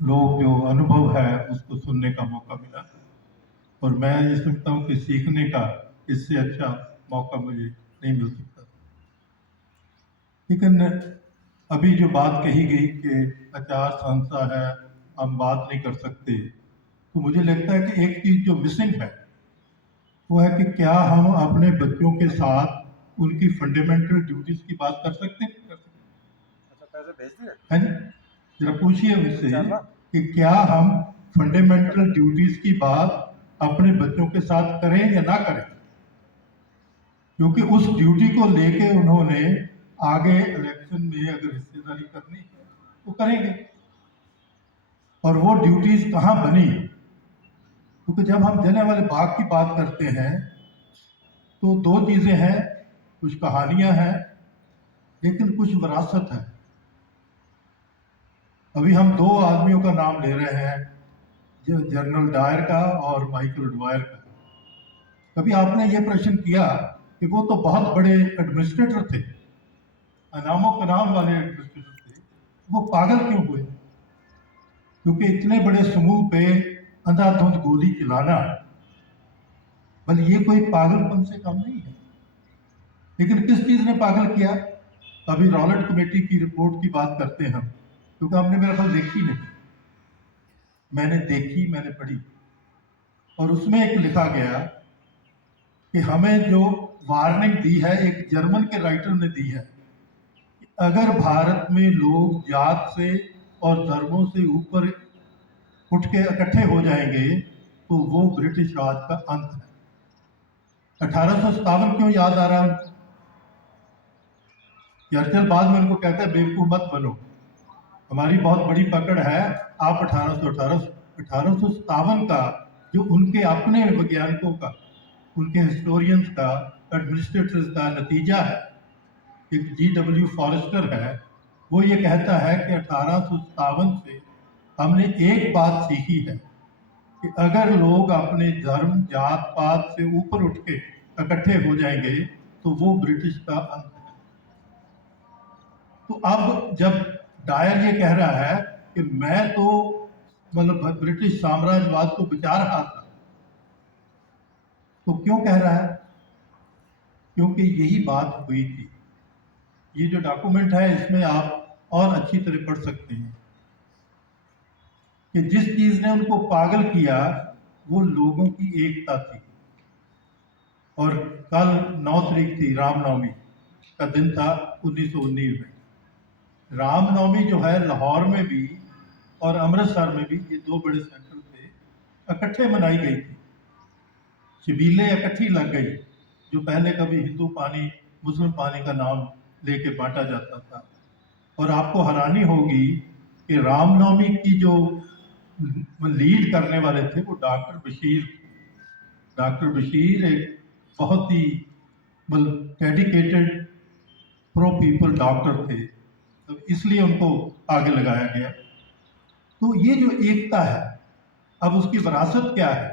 लोग जो अनुभव है उसको सुनने का मौका मिला। और मैं ये समझता हूँ कि सीखने का इससे अच्छा मौका मुझे नहीं मिल सकता। लेकिन अभी जो बात कही गई कि आचार संहिता है, हम बात नहीं कर सकते, तो मुझे लगता है कि एक चीज जो मिसिंग है वो है कि क्या हम अपने बच्चों के साथ उनकी फंडामेंटल ड्यूटीज की बात कर सकते हैं? कर सकते अच्छा, पैसे भेज दिए। हैं? हैं जी? जरा पूछिए उनसे चल रहा। कि क्या हम फंडामेंटल ड्यूटीज की बात अपने बच्चों के साथ करें या ना करें, क्योंकि उस ड्यूटी को लेके उन्होंने आगे इलेक्शन में अगर हिस्सेदारी करनी है तो करेंगे। और वो ड्यूटीज कहाँ बनी? क्योंकि जब हम जलियांवाले बाग की बात करते हैं तो दो चीजें हैं, कुछ कहानियां हैं लेकिन कुछ विरासत है। अभी हम दो आदमियों का नाम ले रहे हैं, जो जनरल डायर का और माइकल ड्वायर का। कभी आपने ये प्रश्न किया कि वो तो बहुत बड़े एडमिनिस्ट्रेटर थे, अनामो कनाम वाले एडमिनिस्ट्रेटर थे, वो पागल क्यों हुए? क्योंकि इतने बड़े समूह पे अंधाधुंध गोली चलाना, बल ये कोई पागलपन से कम नहीं है। लेकिन किस चीज ने पागल किया? अभी रॉलेट कमेटी की रिपोर्ट की बात करते हैं हम, क्योंकि हमने मेरा ख्याल देखी नहीं। मैंने देखी, मैंने पढ़ी, और उसमें एक लिखा गया कि हमें जो वार्निंग दी है, एक जर्मन के राइटर ने दी है, कि अगर भारत में लोग जात से और धर्मों से ऊपर उठ के इकट्ठे हो जाएंगे तो वो ब्रिटिश राज का अंत है। 1857 क्यों याद आ रहा है उनको? चर्चिल बाद में उनको कहते हैं बेवकूफ मत बनो, हमारी बहुत बड़ी पकड़ है। आप 1857 का जो उनके अपने वैज्ञानिकों का, उनके हिस्टोरियंस का, एडमिनिस्ट्रेटर्स का नतीजा है, एक G.W. फॉरेस्टर है, वो ये कहता है कि 1857 से हमने एक बात सीखी है कि अगर लोग अपने धर्म जात पात से ऊपर उठ के इकट्ठे हो जाएंगे तो वो ब्रिटिश का अंत है। तो अब जब डायर ये कह रहा है कि मैं तो मतलब ब्रिटिश साम्राज्यवाद को बचा रहा था, तो क्यों कह रहा है? क्योंकि यही बात हुई थी। ये जो डॉक्यूमेंट है इसमें आप और अच्छी तरह पढ़ सकते हैं कि जिस चीज ने उनको पागल किया वो लोगों की एकता थी। और कल 9 तारीख थी, रामनवमी का दिन था 1919 में। रामनवमी जो है लाहौर में भी और अमृतसर में भी, ये दो बड़े सेंटर थे, इकट्ठे मनाई गई थी। शबीलें इकट्ठी लग गई, जो पहले कभी हिंदू पानी मुस्लिम पानी का नाम लेके बांटा जाता था। और आपको हैरानी होगी कि रामनवमी की जो लीड करने वाले थे वो डॉक्टर बशीर। डॉक्टर बशीर एक बहुत ही मतलब डेडिकेटेड प्रो पीपल डॉक्टर थे, तो इसलिए उनको आगे लगाया गया। तो ये जो एकता है, अब उसकी विरासत क्या है?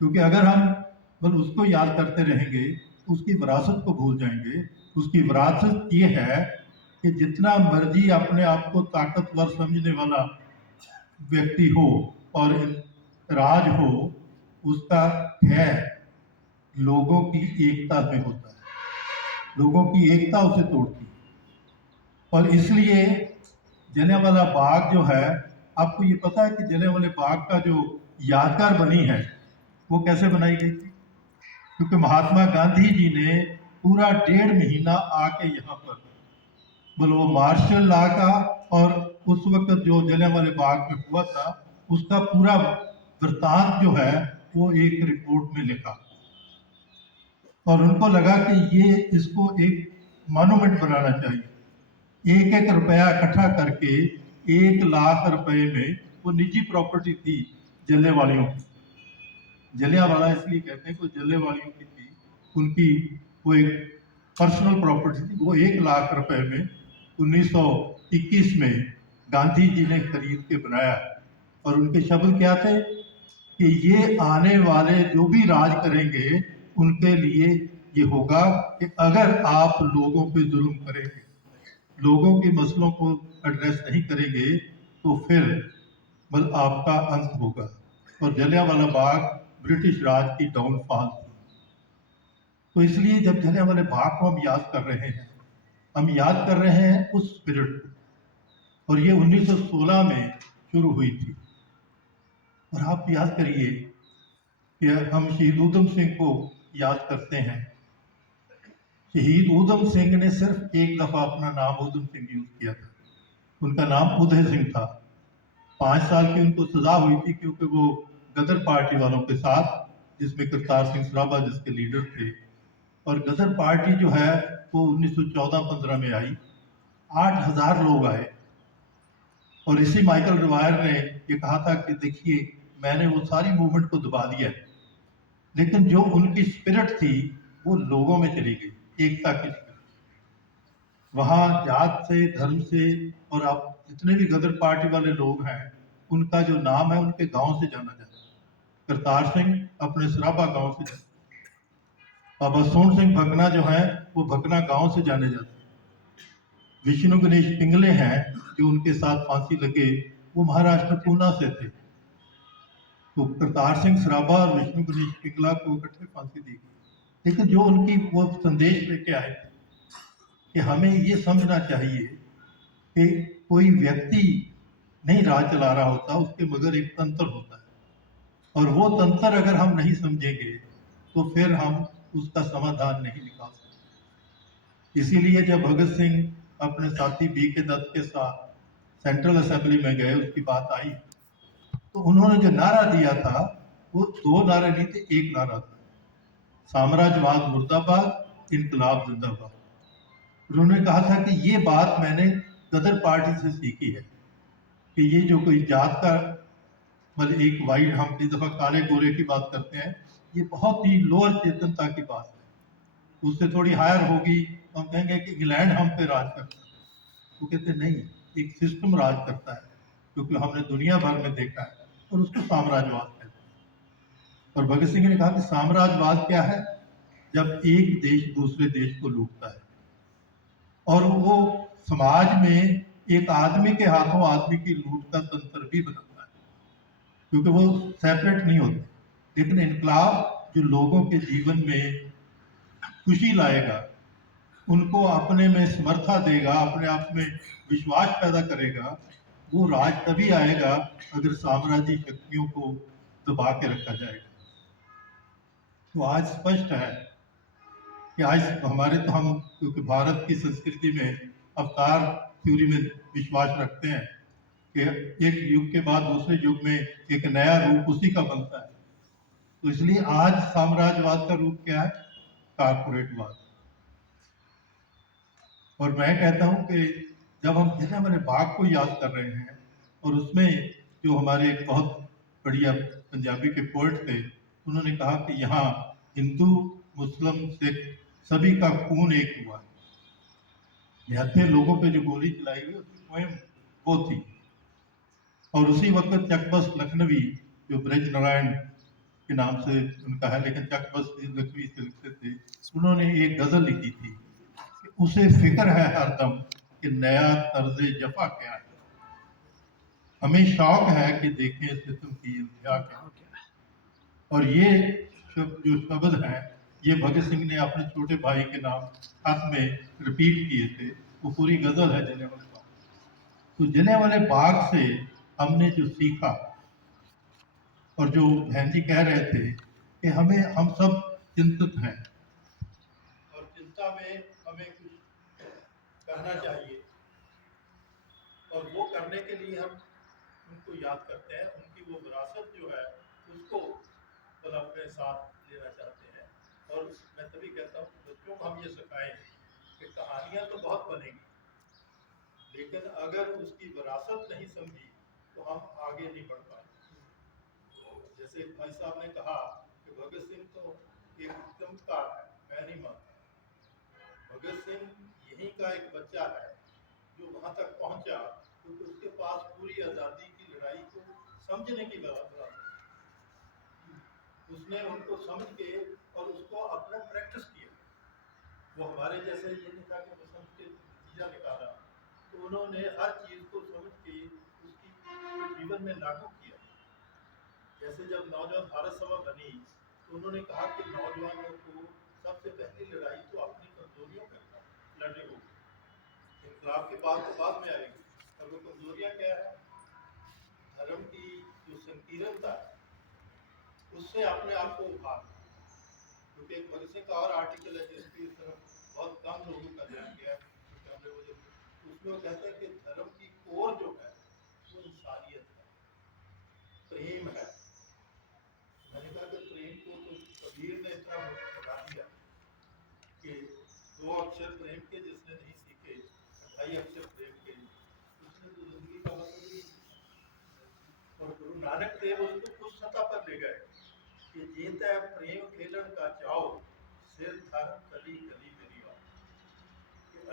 क्योंकि अगर हम मतलब उसको याद करते रहेंगे तो उसकी विरासत को भूल जाएंगे। उसकी विरासत ये है कि जितना मर्जी अपने आप को ताकतवर समझने वाला व्यक्ति हो और राज हो, उसका है लोगों की एकता में होता है। लोगों की एकता उसे तोड़ती है। और इसलिए जलियांवाला बाग जो है, आपको ये पता है कि जलियांवाले बाग का जो यादगार बनी है वो कैसे बनाई गई थी? क्योंकि महात्मा गांधी जी ने पूरा 1.5 महीना आके यहाँ पर बोलो वो मार्शल लॉ का और उस वक्त जो जलियांवाले बाग में हुआ था उसका पूरा वृतांत जो है वो एक रिपोर्ट में लिखा। और उनको लगा कि ये इसको एक मॉन्यूमेंट बनाना चाहिए। एक एक रुपया इकट्ठा करके 1 लाख रुपए में, वो निजी प्रॉपर्टी थी जलियांवालियों की, जलियांवाला इसलिए कहते हैं कि जलियांवालियों की थी, उनकी वो एक पर्सनल प्रॉपर्टी थी। वो 1 लाख रुपए में 1921 में गांधी जी ने खरीद के बनाया। और उनके शब्द क्या थे कि ये आने वाले जो भी राज करेंगे उनके लिए ये होगा कि अगर आप लोगों पे जुल्म करेंगे, लोगों के मसलों को एड्रेस नहीं करेंगे, तो फिर बल आपका अंत होगा। और जलियांवाला बाग ब्रिटिश राज की डाउनफॉल थी। तो इसलिए जब जलियांवाला बाग को हम याद कर रहे हैं, हम याद कर रहे हैं उस स्पिरिट को। और ये 1916 में शुरू हुई थी। और आप याद करिए कि हम शहीद ऊधम सिंह को याद करते हैं। शहीद ऊधम सिंह ने सिर्फ एक दफा अपना नाम ऊधम सिंह यूज किया था। उनका नाम उदय सिंह था। 5 साल की उनको सजा हुई थी क्योंकि वो गदर पार्टी वालों के साथ, जिसमें करतार सिंह सराभा जिसके लीडर थे, और गदर पार्टी जो है वो 1914-15 में आई। 8,000 लोग आए। और इसी माइकल रिवायर ने ये कहा था कि देखिए, मैंने वो सारी मूवमेंट को दबा दिया है, लेकिन जो उनकी स्पिरिट थी वो लोगों में चली गई, एकता की स्पिरिट। वहां जात से, धर्म से, और आप जितने भी गदर पार्टी वाले लोग हैं, उनका जो नाम है उनके गांव से जाना जाता है। करतार सिंह अपने सराबा गांव से जाते हैं। बाबा सोहन सिंह भकना जो है वो भकना गांव से जाने जाते हैं। विष्णु गणेश पिंगले हैं जो उनके साथ फांसी लगे, वो महाराष्ट्र पूना से थे। तो करतार सिंह सराभा और विष्णु गणेश पिंगला को इकट्ठे फांसी दी गई। लेकिन जो उनकी वो संदेश लेके आए थे कि हमें ये समझना चाहिए कि कोई व्यक्ति नहीं राज चला रहा होता, उसके मगर एक तंत्र होता है। और वो तंत्र अगर हम नहीं समझेंगे तो फिर हम उसका समाधान नहीं निकाल सकते। इसीलिए जब भगत सिंह अपने साथी बी के दत्त के साथ सेंट्रल असेंबली में गए, उसकी बात आई, तो उन्होंने जो नारा दिया था वो 2 नारे नहीं थे, एक नारा था, साम्राज्यवाद मुर्दाबाद, इनकलाब जिंदाबाद। उन्होंने कहा था कि ये बात मैंने गदर पार्टी से सीखी है कि ये जो कोई जात का, मतलब एक वाइट, हम कई दफा काले गोरे की बात करते हैं, ये बहुत ही लोअर चेतनता की बात है। उससे थोड़ी हायर होगी तो हम कहेंगे कि इंग्लैंड हम पे राज करता है। वो कहते नहीं, एक सिस्टम राज करता है, क्योंकि हमने दुनिया भर में देखा है, और उसको साम्राज्यवाद कहते हैं। और भगत सिंह ने कहा कि साम्राज्यवाद क्या है? जब एक देश दूसरे देश को लूटता है, और वो समाज में एक आदमी के हाथों आदमी की लूट का तंत्र भी बनाता है, क्योंकि वो सेपरेट नहीं होते। लेकिन इनकलाब जो लोगों के जीवन में खुशी लाएगा, उनको अपने में समर्था देगा, अपने आप में विश्वास पैदा करेगा, वो राज तभी आएगा अगर साम्राज्यिक शक्तियों को दबा के रखा जाएगा। तो आज स्पष्ट है कि आज हमारे, तो हम क्योंकि भारत की संस्कृति में अवतार थ्योरी में विश्वास रखते हैं कि एक युग के बाद दूसरे युग में एक नया रूप उसी का बनता है। तो इसलिए आज साम्राज्यवाद का रूप क्या है? कारपोरेटवाद। और मैं कहता हूं कि जब हम जलियांवाला बाग को याद कर रहे हैं, और उसमें जो हमारे एक बहुत बढ़िया पंजाबी के पोएट थे, उन्होंने कहा कि यहाँ हिंदू, मुस्लिम, सिख सभी का खून एक हुआ है। निहत्थे लोगों पे जो गोली चलाई गई उसकी पोएम वो थी। और उसी वक्त चकबस लखनवी, जो ब्रज नारायण के नाम से उनका है, लेकिन चकबस लखनवी से लिखते थे, उन्होंने एक गजल लिखी थी कि उसे फिक्र है हरदम कि नया तर्ज जफा क्या है, हमें शौक है कि देखें सितम की इंतहा क्या है। और ये जो शब्द हैं, ये भगत सिंह ने अपने छोटे भाई के नाम खत में रिपीट किए थे। वो पूरी गजल है जलियांवाला बाग। तो जलियांवाला बाग से हमने जो सीखा, और जो बहन जी कह रहे थे कि हम सब चिंतित हैं, और चिंता में हमें कुछ करना चाहिए, और वो करने के लिए हम उनको याद करते हैं, उनकी वो विरासत जो है उसको मतलब अपने साथ लेना चाहते हैं। और मैं तभी कहता हूँ कि बच्चों को हम ये सिखाएं कि कहानियां तो बहुत बनेगी, लेकिन अगर उसकी विरासत नहीं समझी तो हम आगे नहीं बढ़ पाएंगे। जैसे भाई साहब ने कहा कि भगत सिंह तो एक चमत्कार है, मैं नहीं मानता। भगत सिंह यहीं का एक बच्चा है जो वहां तक पहुंचा क्योंकि उसके पास पूरी आजादी की लड़ाई को समझने की व्यवस्था थी। उसने उनको समझ के और उसको अपना प्रैक्टिस किया। वो हमारे जैसे ये नहीं था कि वो समझ के नतीजा निकाला, तो उन्होंने हर चीज को समझ के उसकी जीवन में लागू किया। जैसे जब नौजवान भारत सभा बनी तो उन्होंने कहा कि नौजवानों को सबसे पहली लड़ाई तो अपनी कमजोरियों पर लड़नी होगी। इनकलाब के बाद में आएगी। और वो कमजोरियां क्या है? धर्म की जो संकीर्णता है उससे अपने आप को उभारना। क्योंकि एक भगत सिंह का और आर्टिकल है जिसकी तरफ बहुत कम लोगों का ध्यान गया है, उसमें वो कहते हैं कि धर्म की कोर जो है वो इंसानियत है, प्रेम है। मैंने कहा कि प्रेम को तो कबीर ने इतना बता दिया कि 2 अक्षर प्रेम के जिसने नहीं सीखे, 2.5 अक्षर प्रेम के उसने तो जिंदगी का मतलब ही। और गुरु नानक देव उसको उस सतह पर ले गए कि जीता है प्रेम खेलन का चाओ, सिर धर कली कली